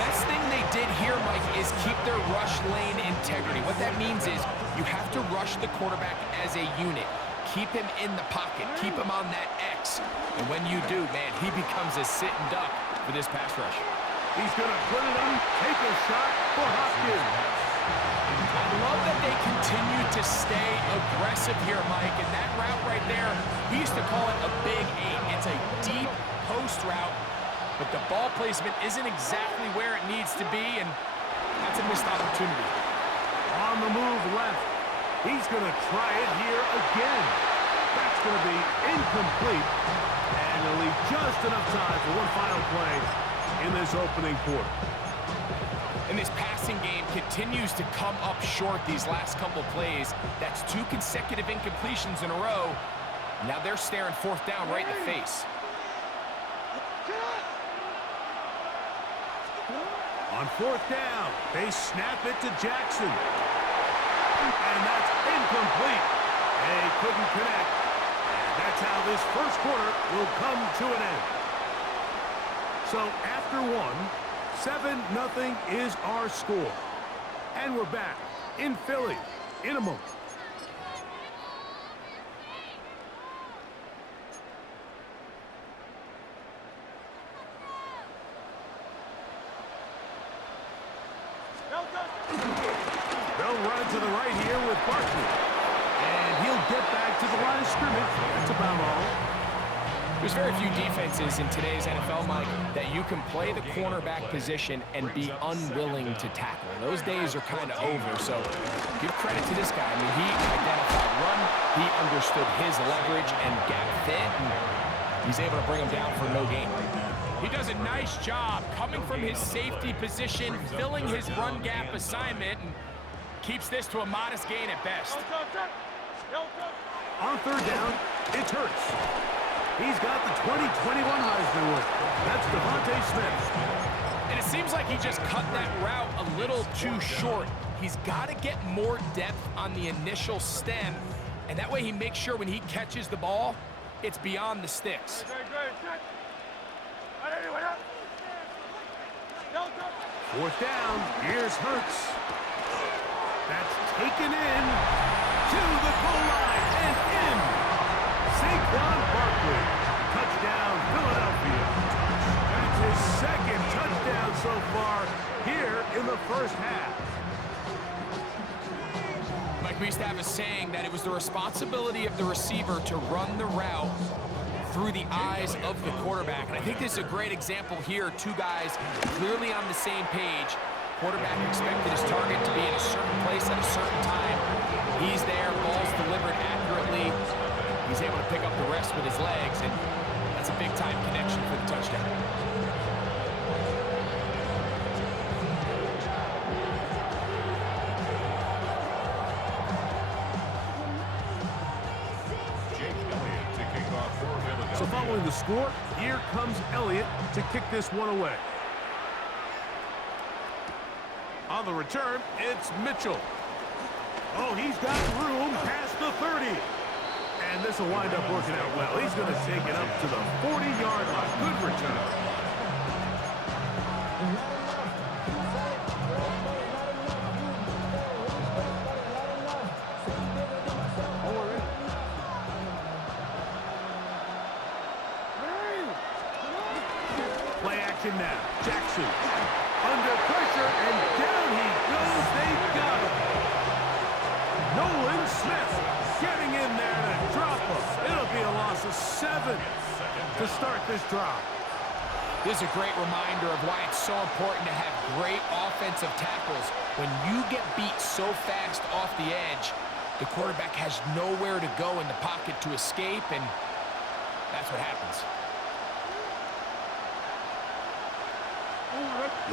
best thing they did here, Mike, is keep their rush lane integrity. What that means is you have to rush the quarterback as a unit. Keep him in the pocket. Keep him on that X. And when you do, man, he becomes a sitting duck for this pass rush. He's going to put it on, take a shot for Hopkins. I love that they continue to stay aggressive here, Mike. And that route right there, we used to call it a big 8. It's a deep post route, but the ball placement isn't exactly where it needs to be, and that's a missed opportunity. On the move left. He's going to try it here again. That's going to be incomplete. And he'll leave just enough time for one final play in this opening quarter. And this passing game continues to come up short these last couple plays. That's 2 consecutive incompletions in a row. Now they're staring fourth down right in the face. On fourth down, they snap it to Jackson. And that's incomplete. They couldn't connect. And that's how this first quarter will come to an end. So after 7-0 is our score. And we're back in Philly in a moment. They'll run to the right here with Barkley. And he'll get back to the line of scrimmage. That's about all. There's very few defenses in today's NFL, Mike, that you can play the cornerback position and be unwilling to tackle. Those days are kind of over, so give credit to this guy. I mean, he identified run, he understood his leverage and gap fit, and he's able to bring him down for no gain. He does a nice job coming from his safety position, filling his run gap assignment, and keeps this to a modest gain at best. On third down, it's Hurts. He's got the 2021 Heisman winner. That's Devontae Smith. And it seems like he just cut that route a little too short. He's got to get more depth on the initial stem, and that way he makes sure when he catches the ball, it's beyond the sticks. Fourth down, here's Hurts. That's taken in to the goal line and in. Saquon Barkley, touchdown Philadelphia. That's his second touchdown so far here in the first half. Mike, we used to have a saying that it was the responsibility of the receiver to run the route through the eyes of the quarterback. And I think this is a great example here. 2 guys clearly on the same page. Quarterback expected his target to be in a certain place at a certain time. He's there, ball's delivered accurately. He's able to pick up the rest with his legs, and that's a big-time connection for the touchdown. So following the score, here comes Elliott to kick this one away. On the return, it's Mitchell. Oh, he's got room past the 30. And this will wind up working out well. He's going to take it up to the 40-yard line. Good return. Play action now. Jackson under pressure, and down he goes. They got him. Nolan Smith getting in there to drop him. It'll be a loss of 7 to start this drive. This is a great reminder of why it's so important to have great offensive tackles. When you get beat so fast off the edge, the quarterback has nowhere to go in the pocket to escape, and that's what happens.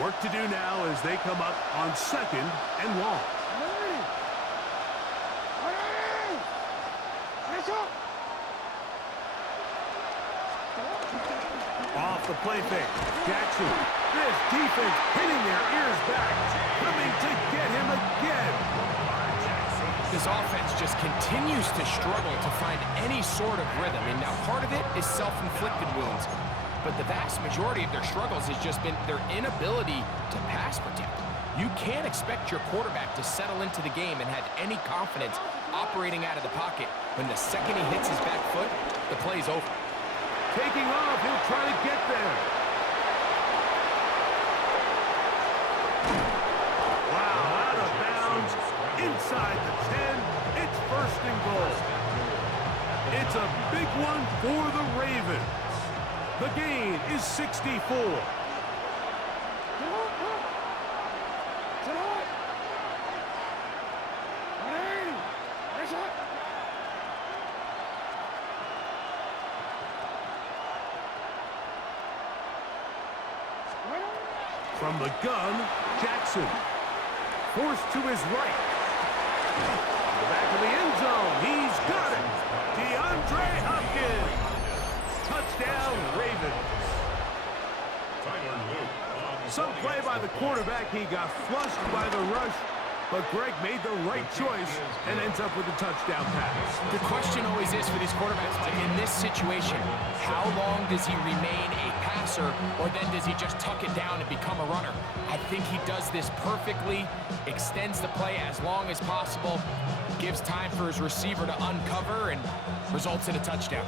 Work to do now as they come up on 2nd and long. Off the play fake. Jackson. This defense hitting their ears back. Coming to get him again. This offense just continues to struggle to find any sort of rhythm. And now part of it is self-inflicted wounds. but the vast majority of their struggles has just been their inability to pass protect. You can't expect your quarterback to settle into the game and have any confidence operating out of the pocket when the second he hits his back foot, the play's over. Taking off, he'll try to get there. Wow, out of bounds, inside the 10, it's first and goal. It's a big one for the Ravens. The gain is 64. From the gun, Jackson. Forced to his right. On the back of the end zone. He's got it. DeAndre Hopkins. Touchdown, Ravens. Some play by the quarterback. He got flushed by the rush. But Greg made the right choice and ends up with a touchdown pass. The question always is for these quarterbacks, like in this situation, how long does he remain a passer, or then does he just tuck it down and become a runner? I think he does this perfectly, extends the play as long as possible, gives time for his receiver to uncover, and results in a touchdown.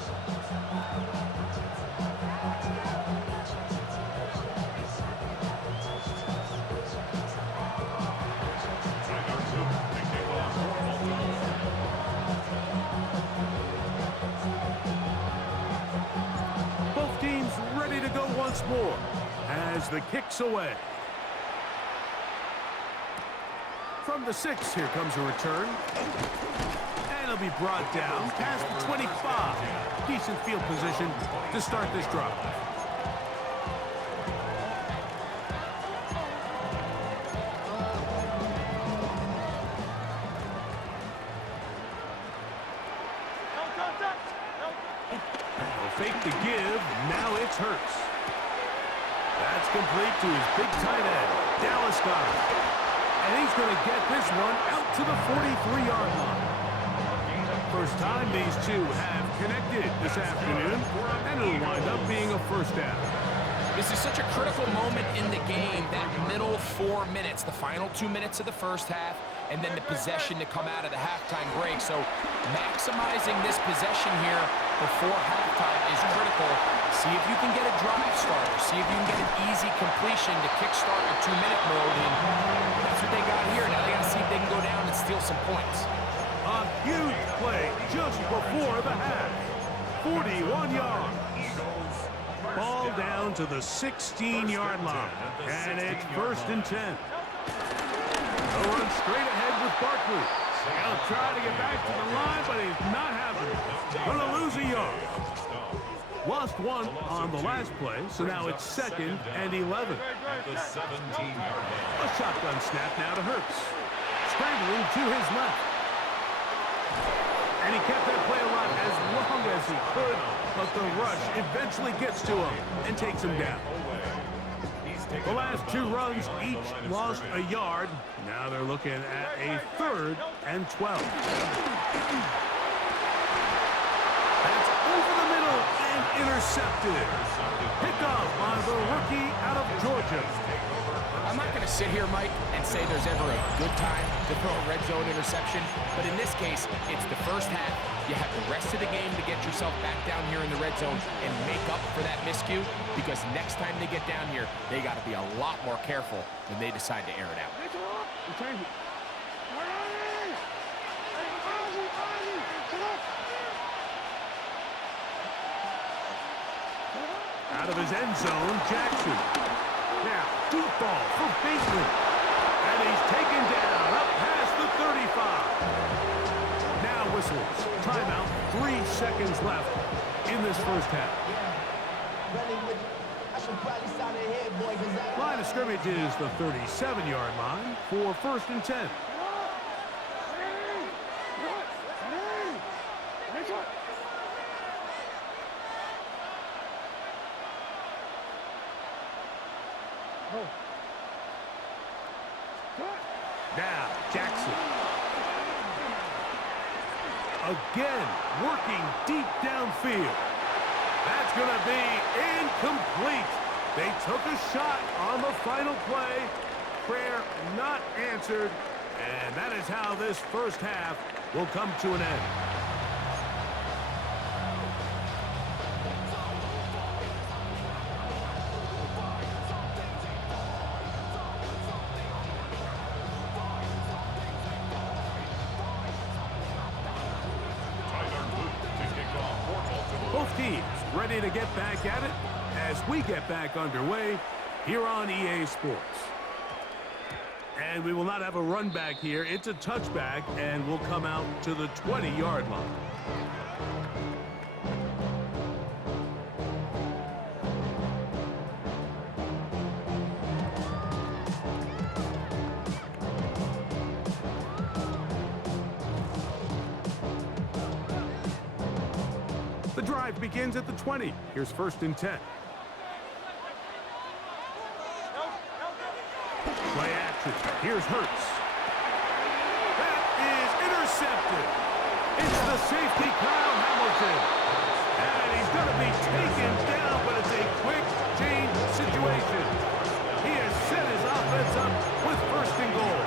Once more as the kick's away. From the 6, here comes a return. And it'll be brought down past the 25. Decent field position to start this drive. They'll fake the give. Now it's Hurts. That's complete to his big tight end, Dallas Goedert. And he's going to get this one out to the 43-yard line. First time these two have connected this afternoon, and it'll wind up being a first down. This is such a critical moment in the game, that middle 4 minutes, the final 2 minutes of the first half, and then the possession to come out of the halftime break. So maximizing this possession here before halftime is critical. See if you can get a drive starter. See if you can get an easy completion to kickstart a 2-minute mode. And that's what they got here. Now they got to see if they can go down and steal some points. A huge play just before the half. 41 yards. Ball down to the 16-yard line. And it's first and 10. They'll run straight ahead with Barkley. He'll try to get back to the line, but he's not having it. Going to lose a yard. Lost one on the last play, so now it's 2nd and 11. A shotgun snap now to Hurts. Scrambling to his left. And he kept that play alive as long as he could, but the rush eventually gets to him and takes him down. The last 2 runs each lost a yard. Now they're looking at a 3rd and 12. That's over the middle and intercepted. Picked up by the rookie out of Georgia. I'm not going to sit here, Mike, and say there's ever a good time to throw a red zone interception, but in this case, it's the first half. You have the rest of the game to get yourself back down here in the red zone and make up for that miscue, because next time they get down here, they got to be a lot more careful when they decide to air it out. Out of his end zone, Jackson. Now, deep ball for Bateman. And he's taken down up past the 35. Now whistles. Timeout. 3 seconds left in this first half. Line of scrimmage is the 37-yard line for first and 10. Now, Jackson. Again, working deep downfield. That's going to be incomplete. They took a shot on the final play. Prayer not answered. And that is how this first half will come to an end. Both teams ready to get back at it as we get back underway here on EA Sports. And we will not have a run back here. It's a touchback, and we'll come out to the 20-yard line. The drive begins at the 20. Here's 1st and 10. Play action. Here's Hurts. That is intercepted. It's the safety, Kyle Hamilton. And he's going to be taken down, but it's a quick change situation. He has set his offense up with 1st and goal.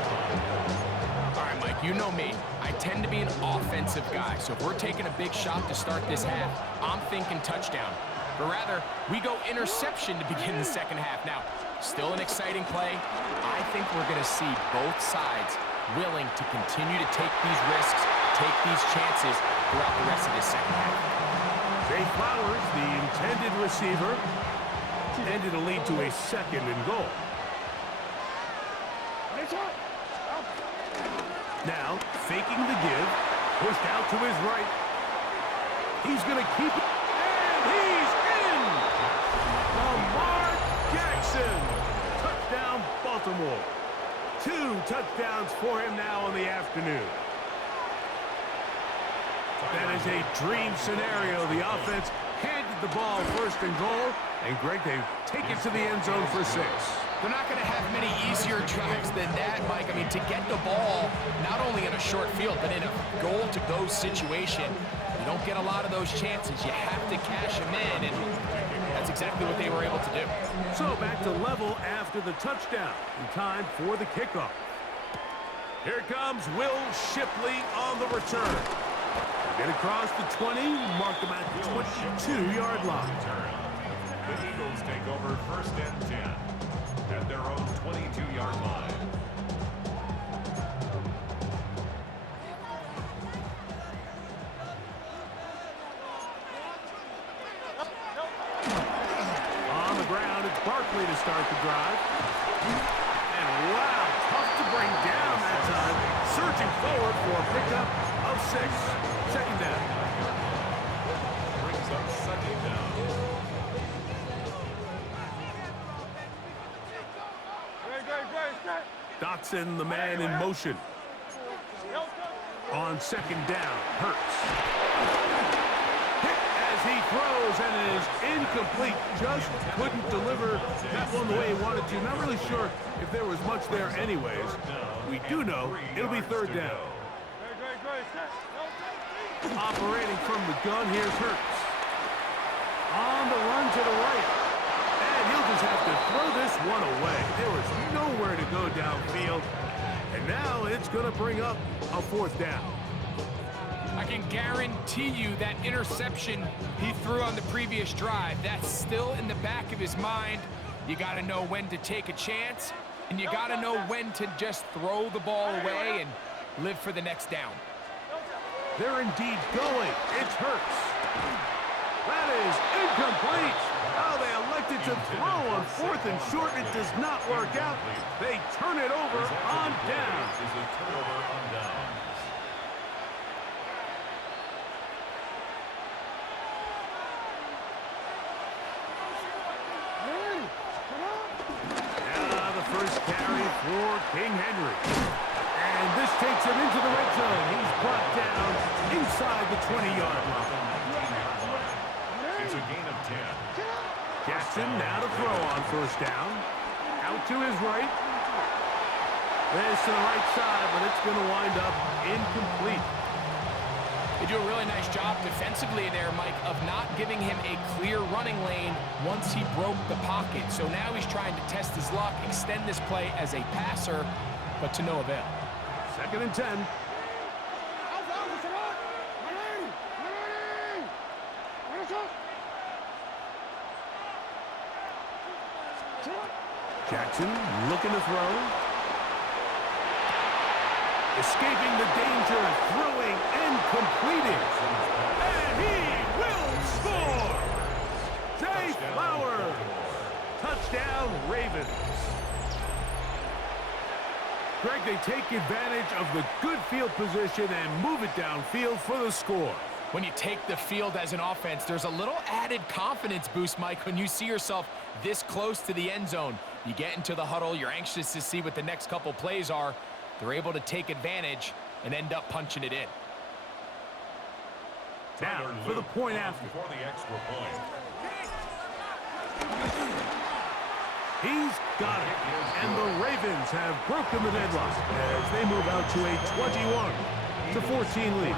All right, Mike, you know me. I tend to be an offensive guy, so if we're taking a big shot to start this half, I'm thinking touchdown. But rather, we go interception to begin the second half. Now, still an exciting play. I think we're going to see both sides willing to continue to take these risks, take these chances throughout the rest of this second half. Zay Flowers, the intended receiver, and it'll lead to a 2nd and goal. Now, faking the give, pushed out to his right. He's going to keep it, and he's in! Lamar Jackson, touchdown Baltimore. 2 touchdowns for him now in the afternoon. That is a dream scenario. The offense handed the ball 1st and goal, and Greg, they take it to the end zone for 6. They're not going to have many easier drives than that, Mike. I mean, to get the ball, not only in a short field, but in a goal-to-go situation, you don't get a lot of those chances. You have to cash them in, and that's exactly what they were able to do. So back to level after the touchdown, in time for the kickoff. Here comes Will Shipley on the return. Get across the 20, mark them at the 22-yard line. The Eagles take over 1st and 10 at their own 22-yard line. On the ground, it's Barkley to start the drive. And wow, tough to bring down that time. Surging forward for a pickup of 6. 2nd down. Brings up 2nd down. Dotson, the man in motion. On 2nd down, Hurts. Hit as he throws, and it is incomplete. Just couldn't deliver that one the way he wanted to. Not really sure if there was much there anyways. We do know it'll be 3rd down. Operating from the gun, here's Hurts. On the run to the right. And he'll just have to throw this one away. There was nowhere to go downfield. And now it's going to bring up a 4th down. I can guarantee you that interception he threw on the previous drive, that's still in the back of his mind. You got to know when to take a chance, and you got to know when to just throw the ball away and live for the next down. They're indeed going. It's Hurts. That is incomplete. Oh, they elected to throw on 4th and short. It does not work out. They turn it over on down. Is a turnover on down. Now the first carry for King Henry. And this takes him into the red zone. He's brought down inside the 20-yard line. It's a gain of 10. Jackson now to throw on 1st down. Out to his right. This to the right side, but it's going to wind up incomplete. They do a really nice job defensively there, Mike, of not giving him a clear running lane once he broke the pocket. So now he's trying to test his luck, extend this play as a passer, but to no avail. 2nd and 10. Jackson looking to throw. Escaping the danger, throwing and completing. And he will score! Zay Flowers! Touchdown, Ravens. Greg, they take advantage of the good field position and move it downfield for the score. When you take the field as an offense, there's a little added confidence boost, Mike, when you see yourself this close to the end zone. You get into the huddle, you're anxious to see what the next couple plays are. They're able to take advantage and end up punching it in. Now for the point after. For the extra point. He's got it. And the Ravens have broken the deadlock as they move out to a 21-14 lead.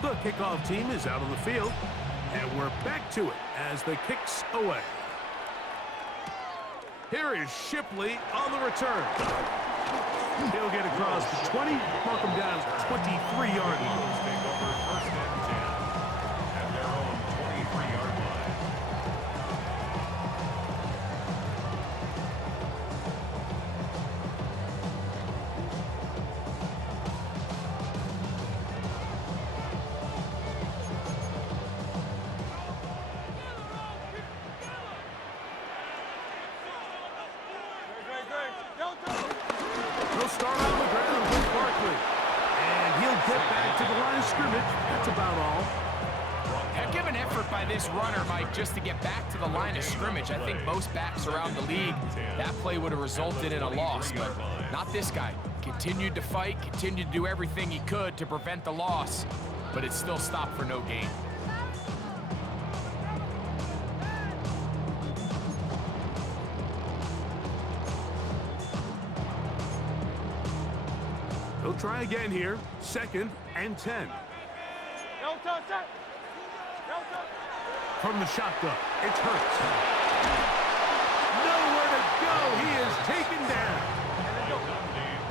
The kickoff team is out on the field, and we're back to it as the kick's away. Here is Shipley on the return. He'll get across the 20, mark him down at the 23-yard line. Take over 1st and 10 at their own 23-yard line. He'll start on the ground with Barkley. And he'll get back to the line of scrimmage. That's about all. Heck of an effort by this runner, Mike, just to get back to the line of scrimmage. I think most backs around the league, that play would have resulted in a loss, but not this guy. Continued to fight, continued to do everything he could to prevent the loss, but it still stopped for no gain. He'll try again here. 2nd and 10. From the shotgun, it's Hurts. Nowhere to go. He is taken down.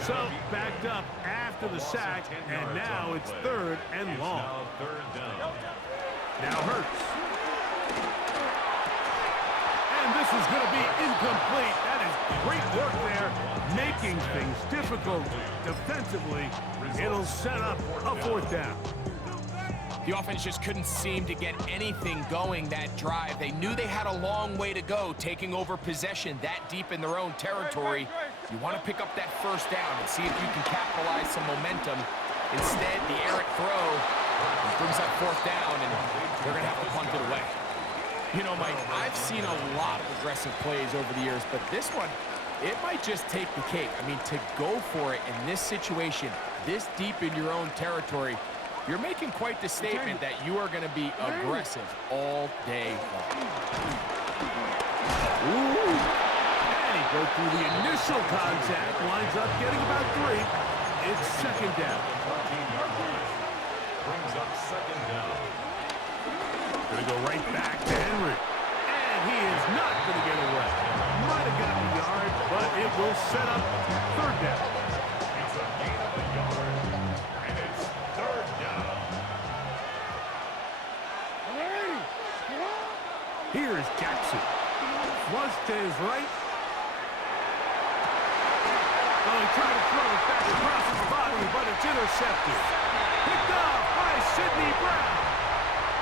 So backed up after the sack, and now it's 3rd and long. Now Hurts. And this is going to be incomplete. That is great work there, making things difficult defensively. It'll set up a 4th down. The offense just couldn't seem to get anything going that drive. They knew they had a long way to go, taking over possession that deep in their own territory. You want to pick up that 1st down and see if you can capitalize some momentum. Instead, the errant throw brings up 4th down, and they're going to have to punt it away. You know, Mike, I've seen a lot of aggressive plays over the years, but this one, it might just take the cake. I mean, to go for it in this situation, this deep in your own territory, you're making quite the statement that you are going to be aggressive all day long. Ooh. And he broke through the initial contact, winds up getting about 3. It's 2nd down. Brings up 2nd down. Going to go right back to Henry. And he is not going to get away. Might have gotten a yard, but it will set up 3rd down. It's a gain of a yard, and it's 3rd down. Here's Jackson. Flush to his right. Oh, he tried to throw it back across his body, but it's intercepted. Picked off by Sidney Brown.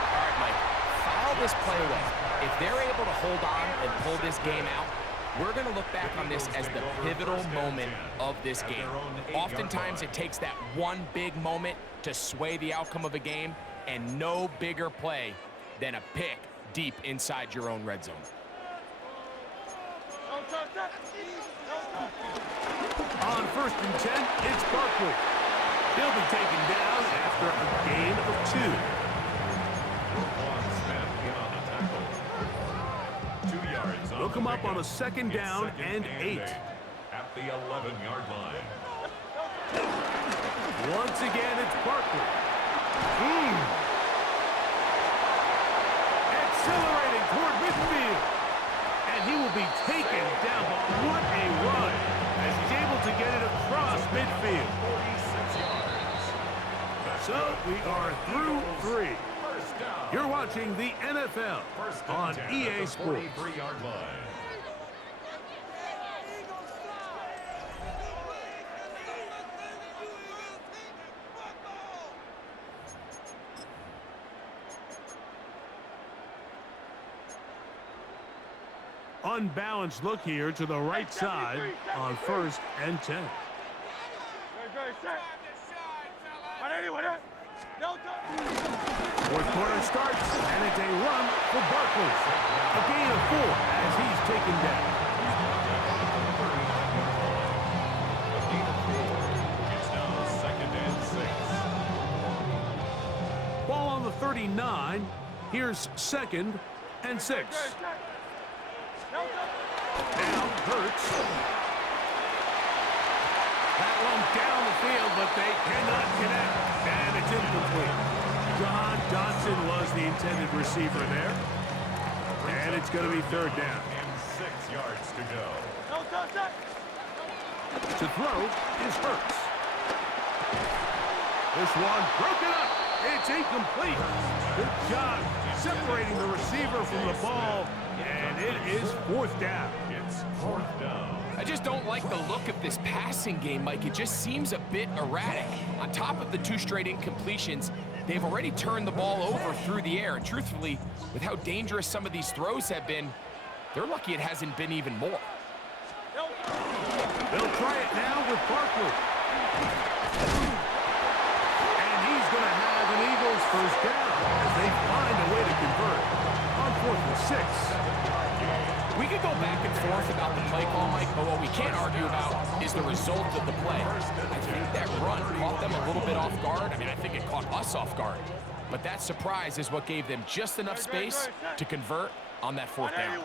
All right, Mike, file this play away. If they're able to hold on and pull this game out, we're going to look back on this as the pivotal moment of this game. Oftentimes, it takes that one big moment to sway the outcome of a game, and no bigger play than a pick deep inside your own red zone. On 1st and 10, it's Barkley. He'll be taken down after a gain of 2. One Smith in on the tackle. 2 yards. They'll come up on a 2nd down and 8. At the 11-yard line. Once again, it's Barkley. Accelerating toward midfield. And he will be taken down. But what a run as he's able to get it across midfield. 46 yards. So we are through 3. First down. You're watching the NFL First and on 10 EA at the Sports. 43-yard line. Unbalanced look here to the right side on 1st and 10. Fourth quarter starts, and it's a run for Barkley. A gain of 4 as he's taken down. It's now 2nd and 6. Ball on the 39. Here's 2nd and 6. Now Hurts. That one down the field, but they cannot connect. And it's incomplete. John Dotson was the intended receiver there. And it's going to be 3rd down. And 6 yards to go. To throw is Hurts. This one broken up. It's incomplete. Good job separating the receiver from the ball. And it is 4th down. It's 4th down. I just don't like the look of this passing game, Mike. It just seems a bit erratic. On top of the 2 straight incompletions, they've already turned the ball over through the air. And truthfully, with how dangerous some of these throws have been, they're lucky it hasn't been even more. They'll try it now with Barkley. And he's going to have an Eagles 1st down as they find a way to convert on 4th and 6. We could go back and forth about the play call, Mike, but what we can't argue about is the result of the play. I think that run caught them a little bit off guard. I mean, I think it caught us off guard. But that surprise is what gave them just enough space to convert on that 4th down.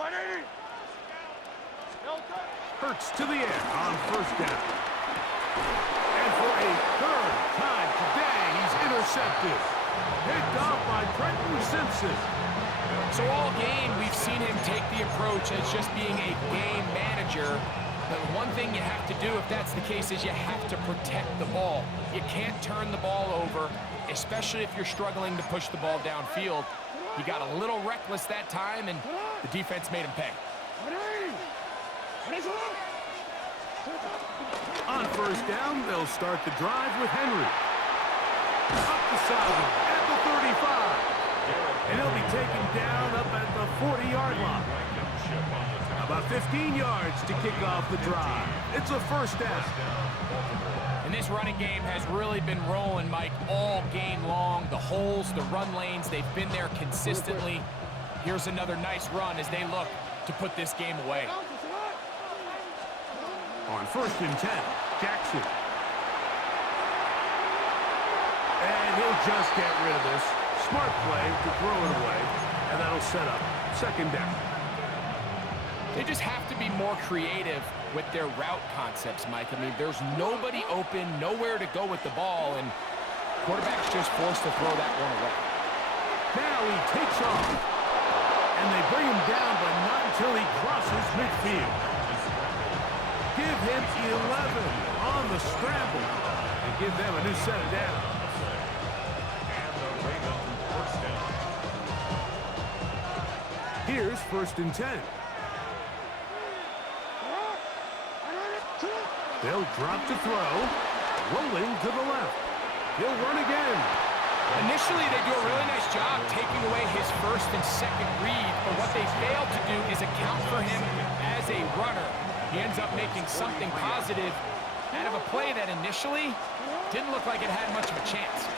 Hurts to the air on 1st down. And for a 3rd time today, he's intercepted. Picked off by Trenton Simpson. So all game, we've seen him take the approach as just being a game manager. But one thing you have to do, if that's the case, is you have to protect the ball. You can't turn the ball over, especially if you're struggling to push the ball downfield. He got a little reckless that time, and the defense made him pay. On 1st down, they'll start the drive with Henry. Up the sideline at the 35. And he'll be taken down up at the 40-yard line. About 15 yards to kick off the drive. It's a 1st down. And this running game has really been rolling, Mike, all game long. The holes, the run lanes, they've been there consistently. Here's another nice run as they look to put this game away. On 1st and 10, Jackson. And he'll just get rid of this. Smart play to throw it away, and that'll set up 2nd down. They just have to be more creative with their route concepts, Mike. I mean, there's nobody open, nowhere to go with the ball, and quarterback's just forced to throw that one away. Now he takes off, and they bring him down, but not until he crosses midfield. Give him 11 on the scramble, and give them a new set of downs. Here's 1st and 10. They'll drop to throw. Rolling to the left. He'll run again. Initially, they do a really nice job taking away his 1st and 2nd read, but what they fail to do is account for him as a runner. He ends up making something positive out of a play that initially didn't look like it had much of a chance.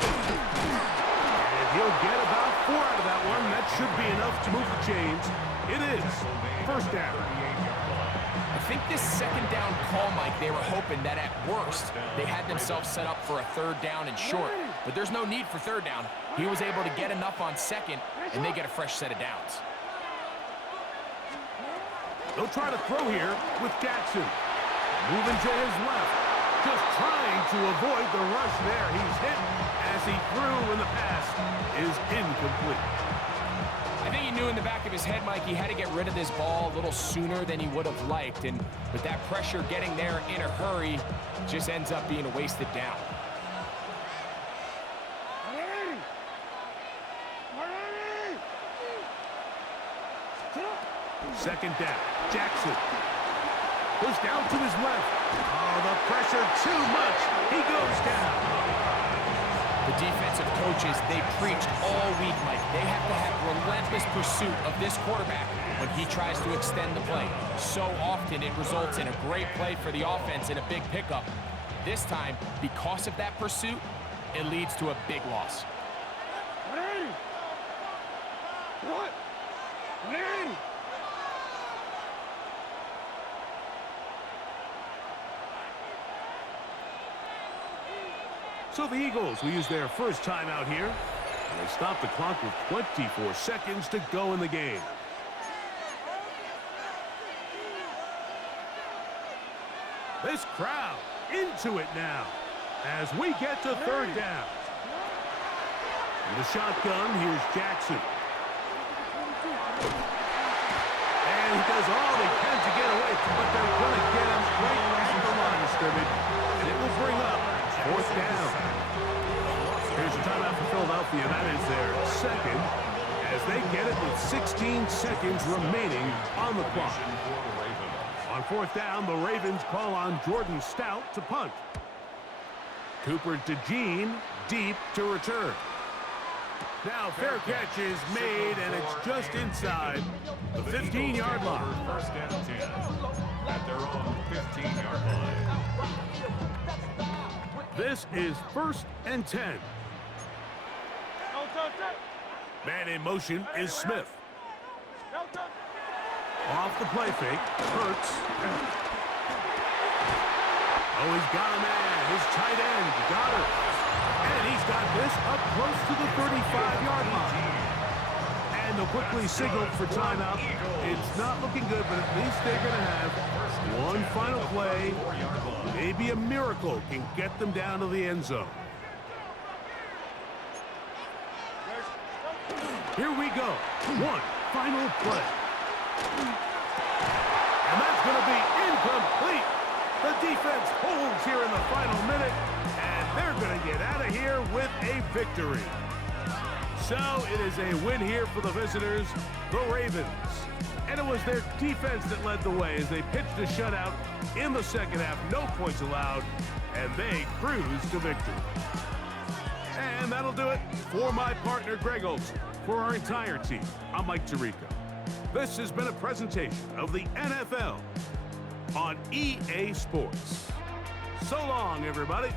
And he'll get about 4 out of that one. That should be enough to move the chains. It is first down. I think this second down call, Mike, they were hoping that at worst they had themselves set up for a third down and short. But there's no need for third down. He was able to get enough on second, and they get a fresh set of downs. They'll try to throw here with Jackson. Moving to his left. Just trying to avoid the rush there. He's hit as he threw, and the pass is incomplete. I think he knew in the back of his head, Mike, he had to get rid of this ball a little sooner than he would have liked. And with that pressure getting there in a hurry, just ends up being a wasted down. Second down. Jackson. Goes down to his left. Oh, the pressure too much. He goes down. The defensive coaches, they preached all week, Mike. They have to have relentless pursuit of this quarterback when he tries to extend the play. So often it results in a great play for the offense and a big pickup. This time, because of that pursuit, it leads to a big loss. So the Eagles will use their first timeout here. And they stop the clock with 24 seconds to go in the game. This crowd into it now as we get to third down. In the shotgun, here's Jackson. And he does all he can to get away, but they're going to get him right at the line of scrimmage. And it will bring up fourth down. Here's a timeout for Philadelphia. That is their second as they get it with 16 seconds remaining on the clock. On fourth down, the Ravens call on Jordan Stout to punt. Cooper DeJean deep to return. Now fair catch is made, and it's just inside the 15-yard line. First and 10 at their own 15-yard line. This is first and 10. Man in motion is Smith. Off the play fake, Hurts. Oh, he's got a man. His tight end, Goddard. And he's got this up close to the 35-yard line. And they'll quickly signal for timeout. It's not looking good, but at least they're going to have one final play. Maybe a miracle can get them down to the end zone. Here we go. One final play. And that's going to be incomplete. The defense holds here in the final minute, and they're going to get out of here with a victory. So it is a win here for the visitors, the Ravens. And it was their defense that led the way as they pitched a shutout in the second half. No points allowed, and they cruised to victory. And that'll do it for my partner, Greg Olson. For our entire team, I'm Mike Tirico. This has been a presentation of the NFL on EA Sports. So long, everybody.